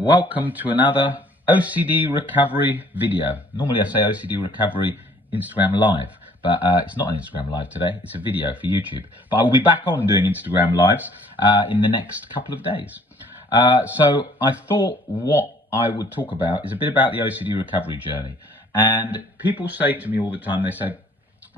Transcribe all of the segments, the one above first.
Welcome to another OCD recovery video. Normally I say OCD recovery Instagram live, but it's not an Instagram live today, it's a video for YouTube. But I will be back on doing Instagram lives in the next couple of days. So I thought what I would talk about is a bit about the OCD recovery journey. And people say to me all the time, they say,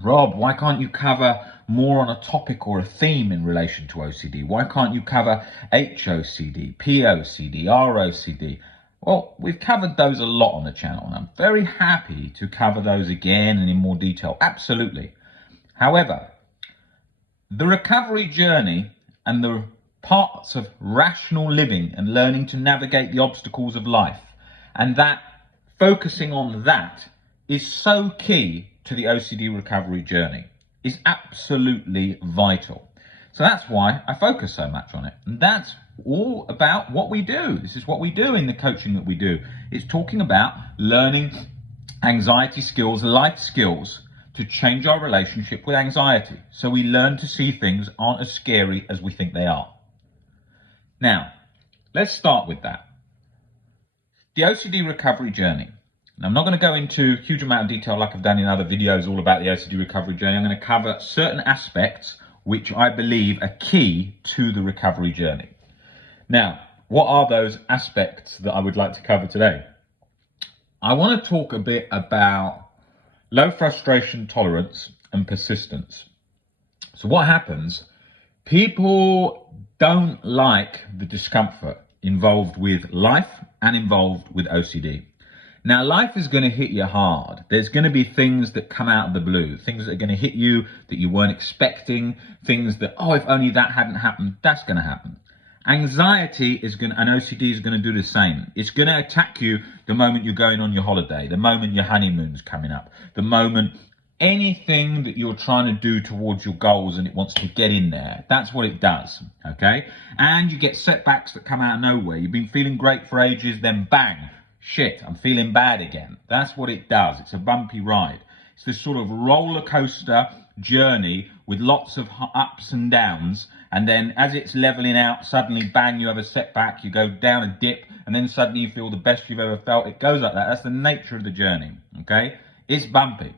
Rob, why can't you cover more on a topic or a theme in relation to OCD? Why can't you cover HOCD, POCD, ROCD? Well, we've covered those a lot on the channel, and I'm very happy to cover those again and in more detail. Absolutely. However, the recovery journey and the parts of rational living and learning to navigate the obstacles of life, and that focusing on that is so key to the OCD recovery journey, is absolutely vital. So that's why I focus so much on it. And that's all about what we do. This is what we do in the coaching that we do. It's talking about learning anxiety skills, life skills, to change our relationship with anxiety. So we learn to see things aren't as scary as we think they are. Now, let's start with that. The OCD recovery journey. Now, I'm not going to go into a huge amount of detail like I've done in other videos all about the OCD recovery journey. I'm going to cover certain aspects which I believe are key to the recovery journey. Now, what are those aspects that I would like to cover today? I want to talk a bit about low frustration tolerance and persistence. So what happens? People don't like the discomfort involved with life and involved with OCD. Now, life is going to hit you hard. There's going to be things that come out of the blue, things that are going to hit you that you weren't expecting, things that, oh, if only that hadn't happened, that's going to happen. Anxiety is going to, and OCD is going to do the same. It's going to attack you the moment you're going on your holiday, the moment your honeymoon's coming up, the moment anything that you're trying to do towards your goals and it wants to get in there. That's what it does, okay? And you get setbacks that come out of nowhere. You've been feeling great for ages, then bang. Shit, I'm feeling bad again. That's what it does. It's a bumpy ride. It's this sort of roller coaster journey with lots of ups and downs. And then as it's leveling out, suddenly, bang, you have a setback. You go down a dip, and then suddenly you feel the best you've ever felt. It goes like that. That's the nature of the journey, okay? It's bumpy.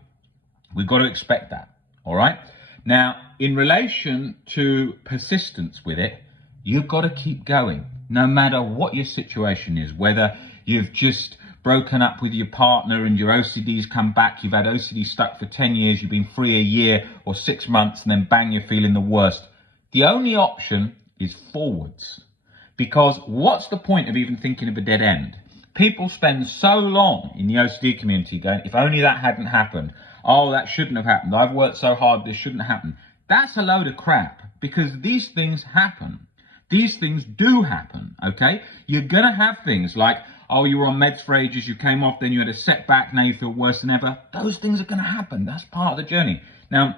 We've got to expect that, all right? Now, in relation to persistence with it, you've got to keep going, no matter what your situation is, whether you've just broken up with your partner and your OCD's come back, you've had OCD stuck for 10 years, you've been free a year or 6 months, and then bang, you're feeling the worst. The only option is forwards. Because what's the point of even thinking of a dead end? People spend so long in the OCD community going, if only that hadn't happened. Oh, that shouldn't have happened. I've worked so hard, this shouldn't happen. That's a load of crap, because these things happen. These things do happen, okay? You're going to have things like, oh, you were on meds for ages, you came off, then you had a setback, now you feel worse than ever. Those things are going to happen. That's part of the journey. Now,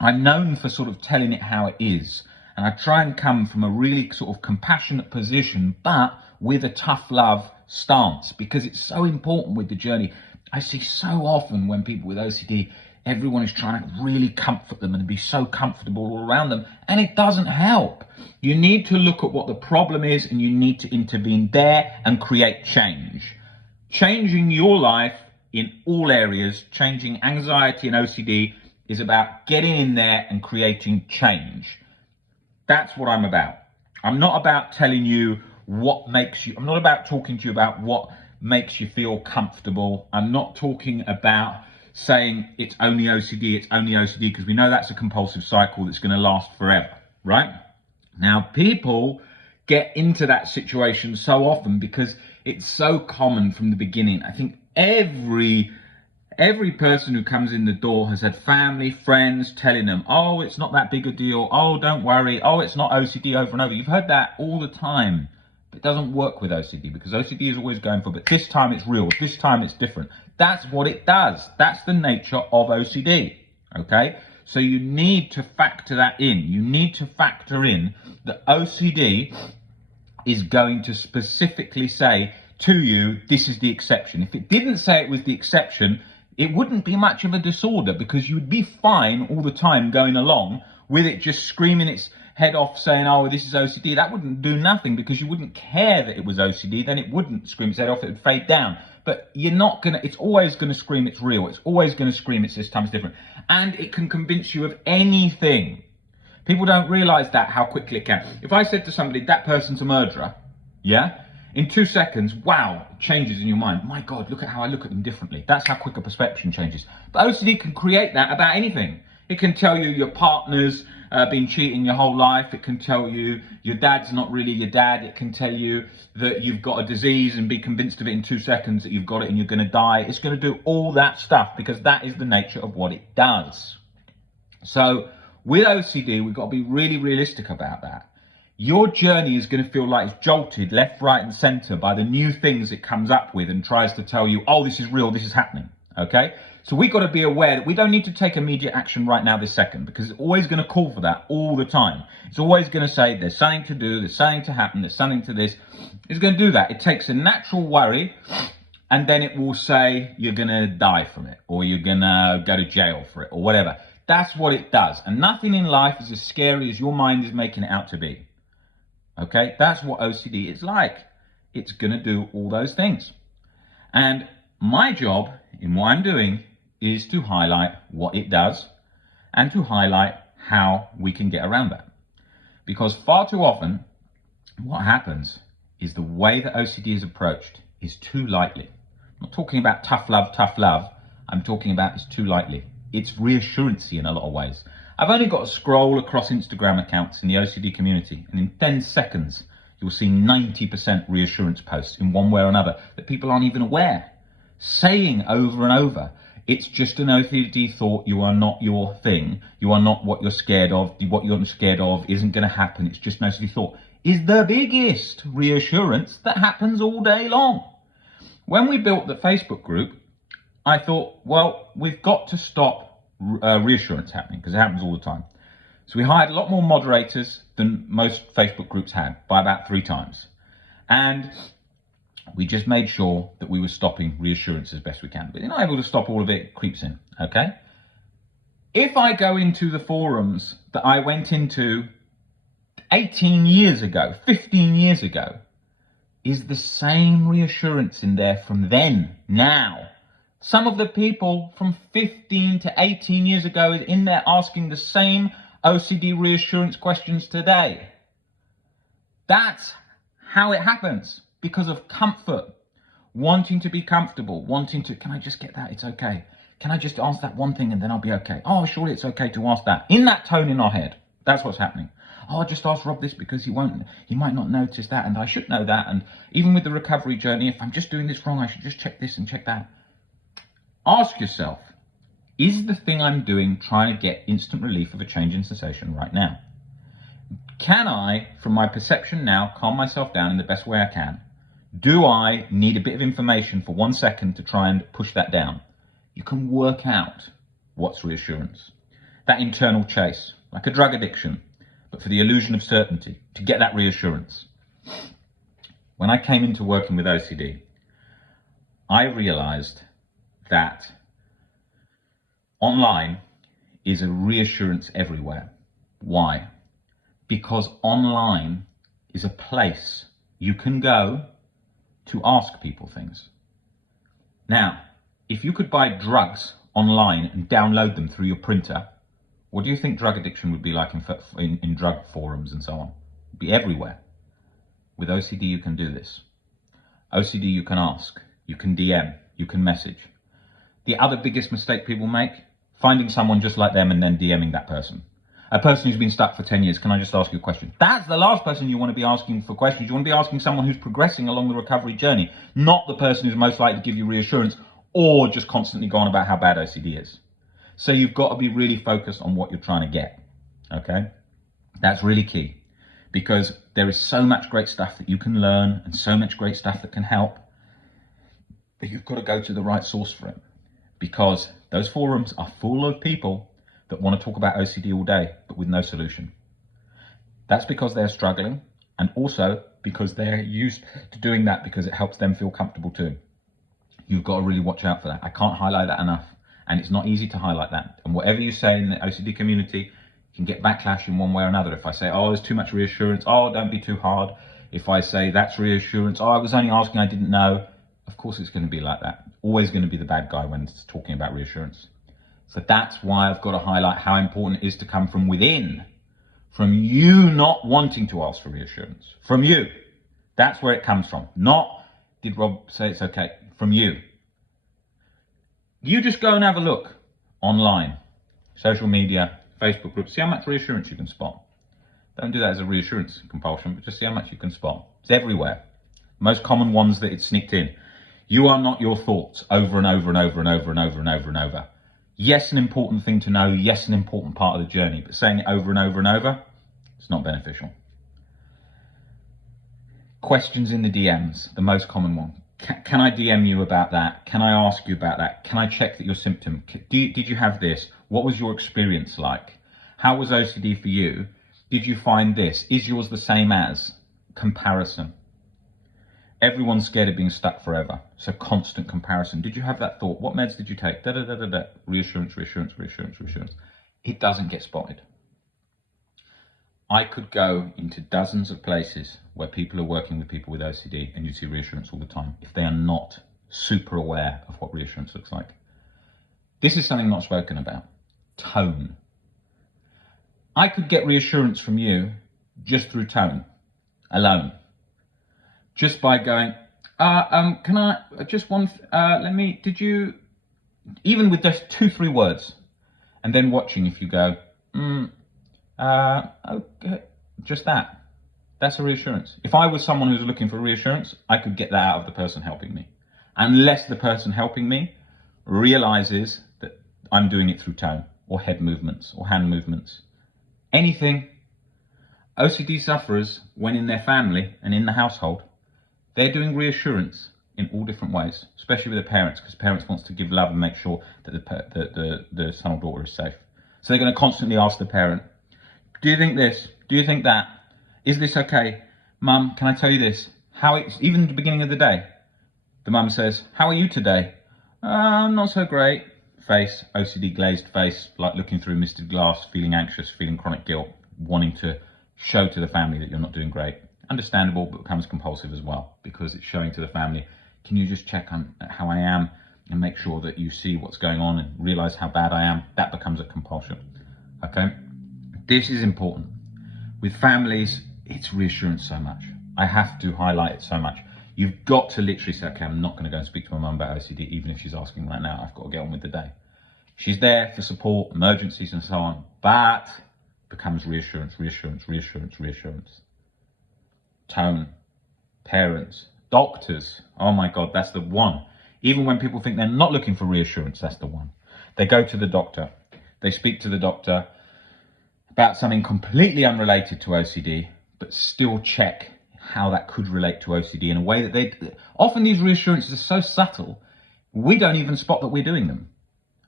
I'm known for sort of telling it how it is. And I try and come from a really sort of compassionate position, but with a tough love stance, because it's so important with the journey. I see so often when people with OCD, everyone is trying to really comfort them and be so comfortable all around them, and it doesn't help. You need to look at what the problem is, and you need to intervene there and create change. Changing your life in all areas, changing anxiety and OCD, is about getting in there and creating change. That's what I'm about. I'm not about telling you what makes you, I'm not about talking to you about what makes you feel comfortable. I'm not talking about saying it's only OCD, because we know that's a compulsive cycle that's going to last forever, right? Now, people get into that situation so often because it's so common from the beginning. I think every person who comes in the door has had family, friends telling them, oh, it's not that big a deal. Oh, don't worry. Oh, it's not OCD over and over. You've heard that all the time. It doesn't work with OCD, because OCD is always going for, but this time it's real. This time it's different. That's what it does. That's the nature of OCD, okay? So you need to factor that in. You need to factor in that OCD is going to specifically say to you, this is the exception. If it didn't say it was the exception, it wouldn't be much of a disorder, because you'd be fine all the time going along with it just screaming head off saying, oh, this is OCD, that wouldn't do nothing, because you wouldn't care that it was OCD. Then it wouldn't scream its head off, it would fade down. But you're not gonna, it's always gonna scream it's real. It's always gonna scream it's this time it's different. And it can convince you of anything. People don't realize that, how quickly it can. If I said to somebody, that person's a murderer, yeah? In 2 seconds, wow, it changes in your mind. My God, look at how I look at them differently. That's how quick a perception changes. But OCD can create that about anything. It can tell you your partner's been cheating your whole life. It can tell you your dad's not really your dad. It can tell you that you've got a disease and be convinced of it in 2 seconds that you've got it and you're going to die. It's going to do all that stuff because that is the nature of what it does. So with OCD, we've got to be really realistic about that. Your journey is going to feel like it's jolted left, right, and center by the new things it comes up with and tries to tell you, oh, this is real, this is happening, okay? So we've got to be aware that we don't need to take immediate action right now this second, because it's always going to call for that all the time. It's always going to say there's something to do, there's something to happen, there's something to this. It's going to do that. It takes a natural worry, and then it will say you're going to die from it, or you're going to go to jail for it, or whatever. That's what it does. And nothing in life is as scary as your mind is making it out to be. Okay, that's what OCD is like. It's going to do all those things. And my job in what I'm doing is to highlight what it does and to highlight how we can get around that. Because far too often, what happens is the way that OCD is approached is too lightly. I'm not talking about tough love. I'm talking about it's too lightly. It's reassurancy in a lot of ways. I've only got to scroll across Instagram accounts in the OCD community, and in 10 seconds, you'll see 90% reassurance posts in one way or another that people aren't even aware, saying over and over, it's just an OCD thought, you are not your thing, you are not what you're scared of, what you're scared of isn't going to happen, it's just an OCD thought, is the biggest reassurance that happens all day long. When we built the Facebook group, I thought, well, we've got to stop reassurance happening, because it happens all the time. So we hired a lot more moderators than most Facebook groups had, by about 3 times. And we just made sure that we were stopping reassurance as best we can. But you're not able to stop all of it, it creeps in, okay? If I go into the forums that I went into 18 years ago, 15 years ago, is the same reassurance in there from then, now. Some of the people from 15 to 18 years ago is in there asking the same OCD reassurance questions today. That's how it happens, because of comfort, wanting to be comfortable, wanting to, can I just get that? It's okay. Can I just ask that one thing and then I'll be okay? Oh, surely it's okay to ask that. In that tone in our head, that's what's happening. Oh, I just asked Rob this because he might not notice that, and I should know that. And even with the recovery journey, if I'm just doing this wrong, I should just check this and check that. Ask yourself, is the thing I'm doing trying to get instant relief of a change in sensation right now? Can I, from my perception now, calm myself down in the best way I can? Do I need a bit of information for 1 second to try and push that down? You can work out what's reassurance. That internal chase, like a drug addiction, but for the illusion of certainty, to get that reassurance. When I came into working with OCD, I realized that online is a reassurance everywhere. Why? Because online is a place you can go to ask people things. Now, if you could buy drugs online and download them through your printer, what do you think drug addiction would be like in drug forums and so on? It'd be everywhere. With OCD, you can do this. OCD, you can ask, you can DM, you can message. The other biggest mistake people make, finding someone just like them and then DMing that person. A person who's been stuck for 10 years, can I just ask you a question? That's the last person you want to be asking for questions. You want to be asking someone who's progressing along the recovery journey, not the person who's most likely to give you reassurance or just constantly go on about how bad OCD is. So you've got to be really focused on what you're trying to get, okay? That's really key, because there is so much great stuff that you can learn and so much great stuff that can help, but you've got to go to the right source for it. Because those forums are full of people that want to talk about OCD all day, but with no solution. That's because they're struggling, and also because they're used to doing that because it helps them feel comfortable too. You've got to really watch out for that. I can't highlight that enough, and it's not easy to highlight that. And whatever you say in the OCD community, can get backlash in one way or another. If I say, oh, there's too much reassurance, oh, don't be too hard. If I say that's reassurance, oh, I was only asking, I didn't know. Of course it's going to be like that. Always going to be the bad guy when it's talking about reassurance. So that's why I've got to highlight how important it is to come from within, from you not wanting to ask for reassurance, from you. That's where it comes from. Not, did Rob say it's okay? From you. You just go and have a look online, social media, Facebook groups, see how much reassurance you can spot. Don't do that as a reassurance compulsion, but just see how much you can spot. It's everywhere. Most common ones that it's sneaked in. You are not your thoughts, over and over and over and over and over and over and over. Yes, an important thing to know. Yes, an important part of the journey, but saying it over and over and over, it's not beneficial. Questions in the DMs, the most common one. Can I DM you about that? Can I ask you about that? Can I check that your symptom? Did you have this? What was your experience like? How was OCD for you? Did you find this? Is yours the same as? Comparison. Everyone's scared of being stuck forever. So constant comparison. Did you have that thought? What meds did you take? Da, da, da, da, da. Reassurance, reassurance, reassurance, reassurance. It doesn't get spotted. I could go into dozens of places where people are working with people with OCD and you see reassurance all the time if they are not super aware of what reassurance looks like. This is something not spoken about. Tone. I could get reassurance from you just through tone alone. Just by going, can I, just one, did you, even with just 2-3 words, and then watching if you go, okay, just that. That's a reassurance. If I was someone who's looking for reassurance, I could get that out of the person helping me. Unless the person helping me realizes that I'm doing it through tone, or head movements, or hand movements. Anything. OCD sufferers, when in their family and in the household, they're doing reassurance in all different ways, especially with the parents, because parents wants to give love and make sure that the son or daughter is safe. So they're going to constantly ask the parent, do you think this? Do you think that? Is this okay? Mum, can I tell you this? Even at the beginning of the day, the mum says, how are you today? Not so great. Face, OCD glazed face, like looking through misted glass, feeling anxious, feeling chronic guilt, wanting to show to the family that you're not doing great. Understandable, but becomes compulsive as well, because it's showing to the family, can you just check on how I am and make sure that you see what's going on and realize how bad I am? That becomes a compulsion. Okay? This is important. With families, it's reassurance so much. I have to highlight it so much. You've got to literally say, okay, I'm not going to go and speak to my mum about OCD, even if she's asking right now. I've got to get on with the day. She's there for support, emergencies and so on, but becomes reassurance, reassurance, reassurance, reassurance. Tone, parents, doctors. Oh my God, that's the one. Even when people think they're not looking for reassurance, that's the one. They go to the doctor. They speak to the doctor about something completely unrelated to OCD, but still check how that could relate to OCD in a way that often these reassurances are so subtle, we don't even spot that we're doing them.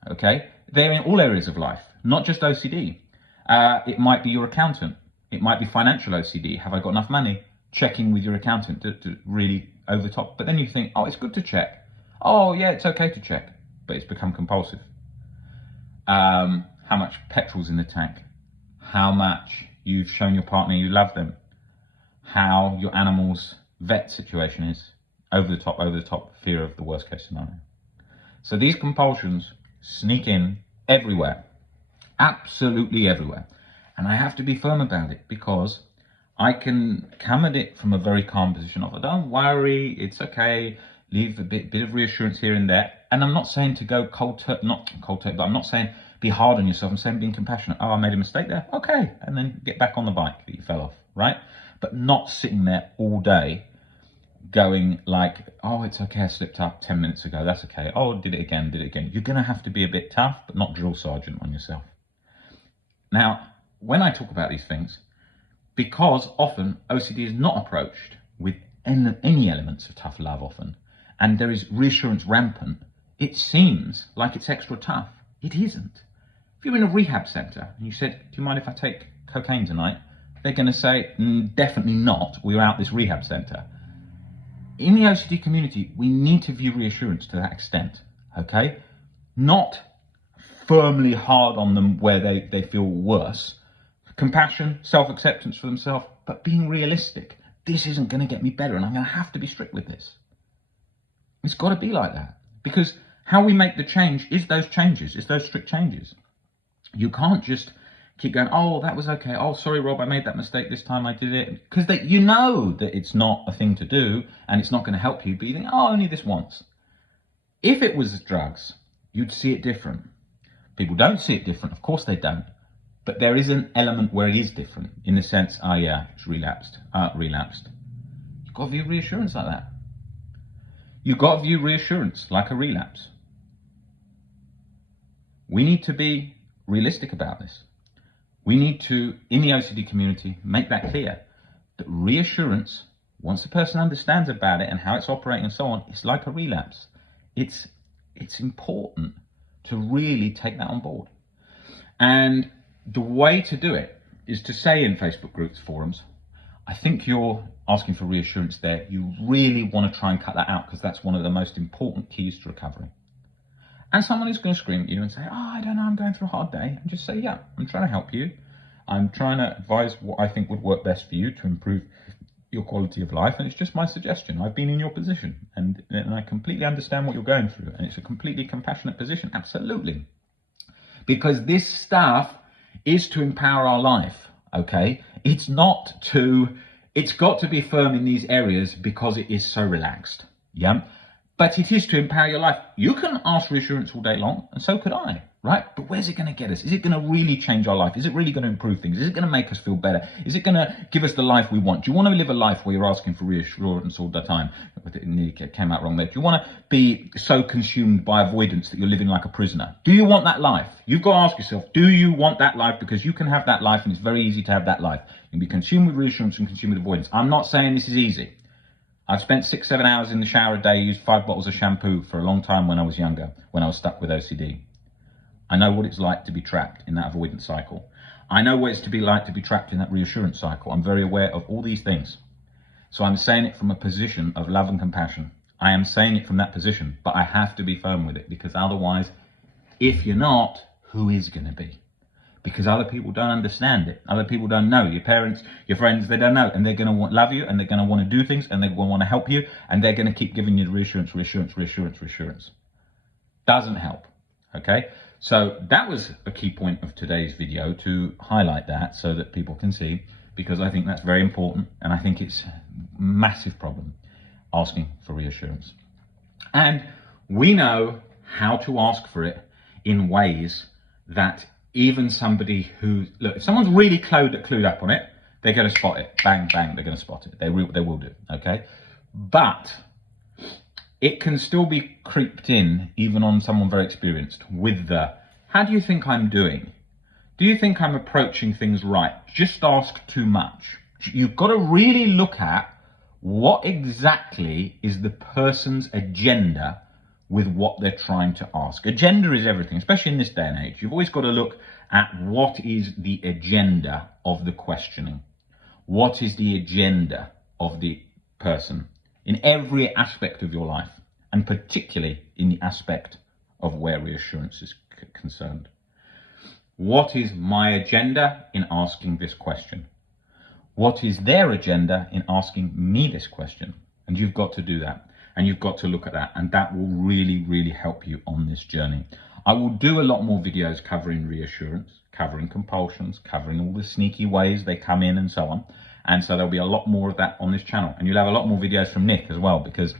Okay? They're in all areas of life, not just OCD. It might be your accountant. It might be financial OCD. Have I got enough money? Checking with your accountant to really over the top. But then you think, oh, it's good to check. Oh, yeah, it's okay to check. But it's become compulsive. How much petrol's in the tank? How much you've shown your partner you love them. How your animal's vet situation is. Over the top, fear of the worst case scenario. So these compulsions sneak in everywhere. Absolutely everywhere. And I have to be firm about it, because I can come at it from a very calm position of, don't worry, it's okay, leave a bit of reassurance here and there. And I'm not saying to go not cold turkey, but I'm not saying be hard on yourself. I'm saying being compassionate. Oh, I made a mistake there. Okay. And then get back on the bike that you fell off, right? But not sitting there all day going like, oh, it's okay, I slipped up 10 minutes ago. That's okay. Oh, did it again. You're going to have to be a bit tough, but not drill sergeant on yourself. Now, when I talk about these things, because often OCD is not approached with any elements of tough love often, and there is reassurance rampant, it seems like it's extra tough. It isn't. If you're in a rehab centre and you said, do you mind if I take cocaine tonight? They're going to say, definitely not, we're out this rehab centre. In the OCD community, we need to view reassurance to that extent, okay? Not firmly hard on them where they feel worse, compassion, self-acceptance for themselves, but being realistic. This isn't going to get me better, and I'm going to have to be strict with this. It's got to be like that, because how we make the change is those changes, it's those strict changes. You can't just keep going, oh, that was okay. Oh, sorry, Rob, I made that mistake this time. I did it. Because you know that it's not a thing to do and it's not going to help you, but you think, oh, only this once. If it was drugs, you'd see it different. People don't see it different. Of course they don't. But there is an element where it is different in the sense, oh, yeah, it's relapsed. Relapsed. You've got to view reassurance like that. You've got to view reassurance like a relapse. We need to be realistic about this. We need to, in the OCD community, make that clear that reassurance, once a person understands about it and how it's operating and so on, it's like a relapse. It's important to really take that on board. And the way to do it is to say in Facebook groups, forums, I think you're asking for reassurance there. You really want to try and cut that out because that's one of the most important keys to recovery. And someone is going to scream at you and say, oh, I don't know, I'm going through a hard day. And just say, yeah, I'm trying to help you. I'm trying to advise what I think would work best for you to improve your quality of life. And it's just my suggestion. I've been in your position and I completely understand what you're going through. And it's a completely compassionate position. Absolutely. Because this stuff is to empower our life. Okay. It's got to be firm in these areas because it is so relaxed. Yeah. But it is to empower your life. You can ask reassurance all day long, and so could I, right? But where's it going to get us? Is it going to really change our life? Is it really going to improve things? Is it going to make us feel better? Is it going to give us the life we want? Do you want to live a life where you're asking for reassurance all the time? It nearly came out wrong there. Do you want to be so consumed by avoidance that you're living like a prisoner? Do you want that life? You've got to ask yourself, do you want that life? Because you can have that life, and it's very easy to have that life. You can be consumed with reassurance and consumed with avoidance. I'm not saying this is easy. I've spent 6-7 hours in the shower a day, used 5 bottles of shampoo for a long time when I was younger, when I was stuck with OCD. I know what it's like to be trapped in that avoidance cycle. I know what it's to be like to be trapped in that reassurance cycle. I'm very aware of all these things. So I'm saying it from a position of love and compassion. I am saying it from that position, but I have to be firm with it because otherwise, if you're not, who is going to be? Because other people don't understand it. Other people don't know. Your parents, your friends, they don't know. And they're going to love you, and they're going to want to do things, and they're going to want to help you, and they're going to keep giving you reassurance. Doesn't help. Okay? So that was a key point of today's video, to highlight that so that people can see, because I think that's very important, and I think it's a massive problem, asking for reassurance. And we know how to ask for it in ways that even somebody who, look, if someone's really clued up on it, they're going to spot it. Bang, bang, they're going to spot it. They will do, okay? But it can still be creeped in, even on someone very experienced, with the, how do you think I'm doing? Do you think I'm approaching things right? Just ask too much. You've got to really look at what exactly is the person's agenda with what they're trying to ask. Agenda is everything, especially in this day and age. You've always got to look at what is the agenda of the questioning. What is the agenda of the person in every aspect of your life, and particularly in the aspect of where reassurance is concerned. What is my agenda in asking this question? What is their agenda in asking me this question? And you've got to do that. And you've got to look at that, and that will really, really help you on this journey. I will do a lot more videos covering reassurance, covering compulsions, covering all the sneaky ways they come in and so on. And so there'll be a lot more of that on this channel. And you'll have a lot more videos from Nick as well, because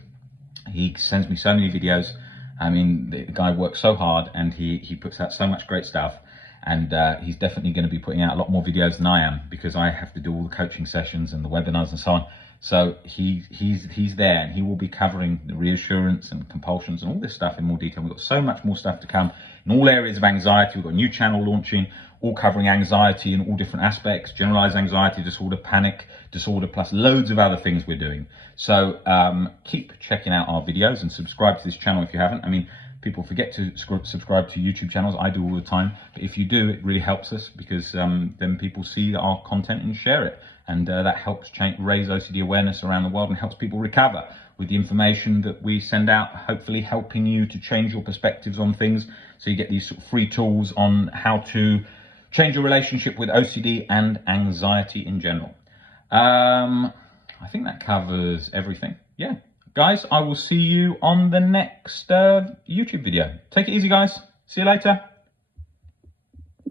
he sends me so many videos. I mean, the guy works so hard, and he puts out so much great stuff. And he's definitely going to be putting out a lot more videos than I am, because I have to do all the coaching sessions and the webinars and so on. So he's there, and he will be covering the reassurance and compulsions and all this stuff in more detail. We've got so much more stuff to come in all areas of anxiety. We've got a new channel launching, all covering anxiety in all different aspects, generalized anxiety disorder, panic disorder, plus loads of other things we're doing. So keep checking out our videos and subscribe to this channel if you haven't. I mean, people forget to subscribe to YouTube channels. I do all the time. But if you do, it really helps us, because then people see our content and share it. And that helps raise OCD awareness around the world, and helps people recover with the information that we send out, hopefully helping you to change your perspectives on things. So you get these sort of free tools on how to change your relationship with OCD and anxiety in general. I think that covers everything. Yeah. Guys, I will see you on the next YouTube video. Take it easy, guys. See you later.